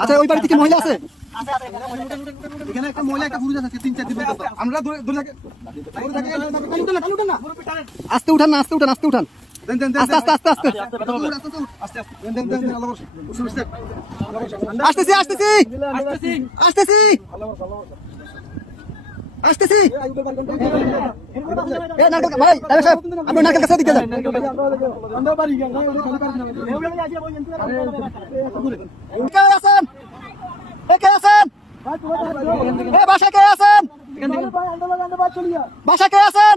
আচ্ছা ওই বাড়িতে কি মহিলা আছে? এখানে একটা মহিলা একটা পুরুষ আছে 3-4 দিন পর্যন্ত। আমরা আস্তে উঠান না, আস্তে উঠান, আস্তে উঠান, আস্তে আস্তে আস্তে আস্তে আসতেছি আসতেছি আসতেছি আসতেছি। ভাই আপনি নারকেল কাছে দিকে যান। কে আছেন? কে আছেন? বাসায় কে আছেন? বাসায় কে আছেন?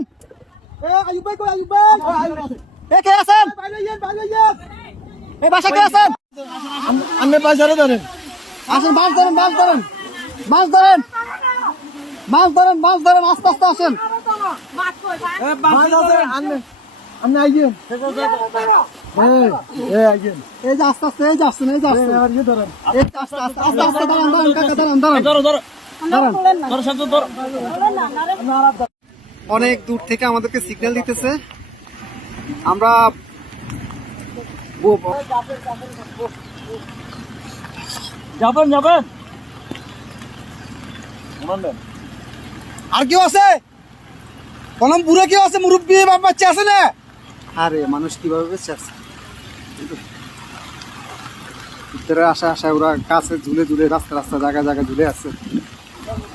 কে আছেন? বাসায় কে আছেন? আপনি বাজারে ধরেন, আসেন, মাছ ধরেন, মাছ ধরেন, মাছ ধরেন, মাছ ধরেন, মাছ ধরেন, আস্তে আস্তে আসেন। এই যে আস্তে আস্তে, এই যে আসছেন, এই যে আসছেন, আস্তে আস্তে আস্তে আস্তে দাঁড়ান, দাঁড়ান কাকা, দাঁড়ান, দাঁড়ান। অনেক দূর থেকে আমাদেরকে সিগন্যাল দিতেছে, আমরা যাবেন যাবেন। আর কেউ আছে? কলম বুড়ো কেউ আছে? মুরব্বী বাচ্চা আছে না? আরে মানুষ কিভাবে বেঁচে আছে? ভিতরে আসা আসা ওরা কাছে ঝুলে ঝুলে, রাস্তা রাস্তা জায়গা জায়গা ঝুলে আছে,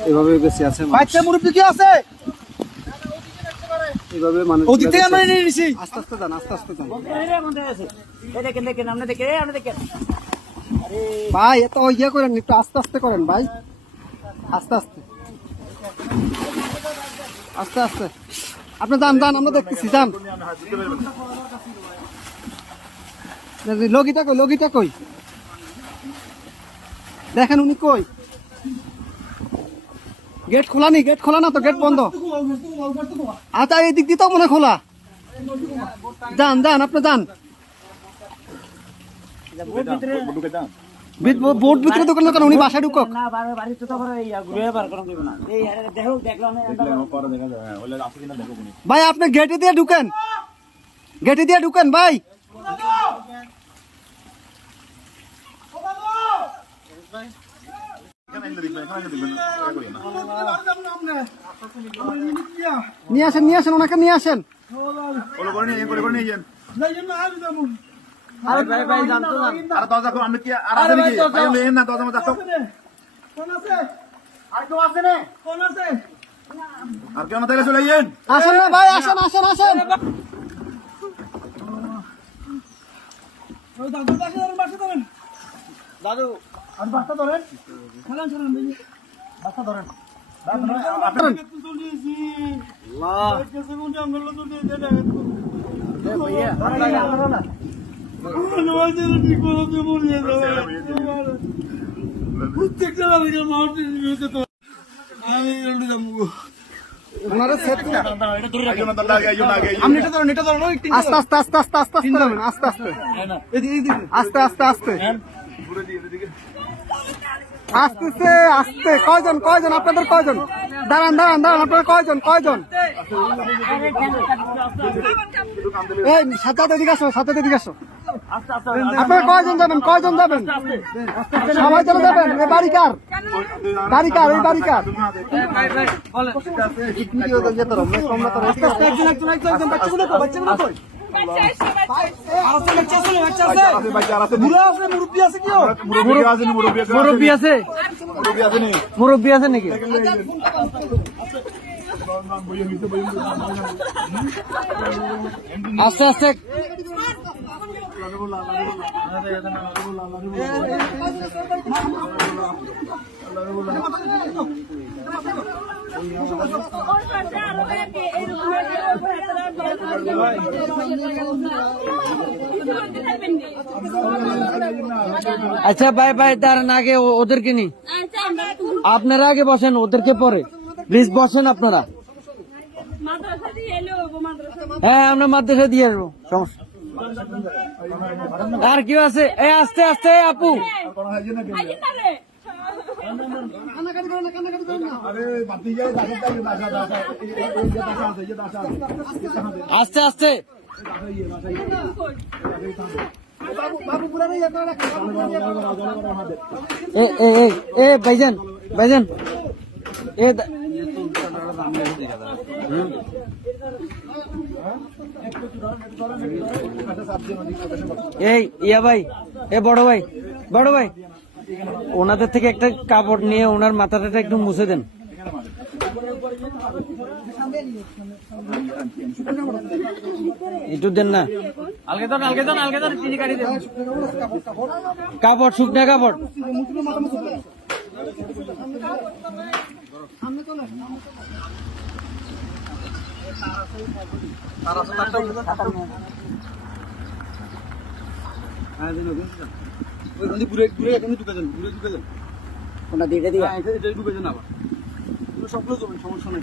এভাবে বেঁচে আছে। বাচ্চা মুরব্বী কেউ আছে? এভাবে মানুষ আস্তে আস্তে যান, আস্তে আস্তে যান ভাই। এত ইয়ে করেন, একটু আস্তে আস্তে করেন ভাই, আস্তে আস্তে আস্তে আস্তে। আপনি যান যান, আমরা দেখতেছি, যান। লগিটা কই, লগিটা কই? দেখেন উনি কই? গেট খোলা নি? গেট খোলা না তো, গেট বন্ধ। আচ্ছা এই দিক দিয়ে তো মনে খোলা। যান যান, আপনি যান। বোট ভিতরে দোকান কেন? উনি বাসায় ঢুকক। ভাই আপনি গেটে দিয়ে ঢুকেন, গেটে দিয়ে ঢুকেন ভাই। নিয়ে আসেন, নিয়ে আসেন, ওনাকে নিয়ে আসেন। আসেন না ভাই, আসেন আসেন আসেন। দাদু আর বাচ্চা ধরেন, বাচ্চা ধরেন। আস্তে আস্তে আস্তে আস্তে আস্তে আস্তে আস্তে আস্তে আস্তে আস্তে আসতেছে আস্তে। কয়জন কয়জন আপনাদের? কয়জন? দাঁড়ান দাঁড়ান দাঁড়ান, আপনাদের কয়জন? কয়জন? এই সাথে এদিকে আসো, সাথে এদিকে আসো। আপনারা কয়জন যাবেন? কয়জন যাবেন? সবাই চলে যাবেন? এই বাড়ি কার? বাড়ি কার? এই বাড়ি কার? মুরব্বী আছে? মুরব্বী আছে নাকি? আস্তে আস্তে আচ্ছা ভাই ভাই দাঁড়ান, আগে ওদেরকে নি, আপনারা আগে বসেন, ওদেরকে পরে প্লিজ বসেন আপনারা। হ্যাঁ আমরা মাদ্রাসা দিয়ে আসবো, সমস্যা। আর কেউ আছে? এই আস্তে আস্তে আপু, আস্তে আস্তে বাবু পুরানো ইয়ে করে রাখেন, বাবু পুরানো ইয়ে করে রাখেন। এ ভাইজান ভাইজান এই ইয়া ভাই, বড় ভাই, বড় ভাই, ওনাদের থেকে একটা কাপড় নিয়ে ওনার মাথাটা একটু মুছে দেন। একটু দেন না, কাপড়, শুকনা কাপড়। কোনটা দিয়ে সবগুলো সমস্যা নাই।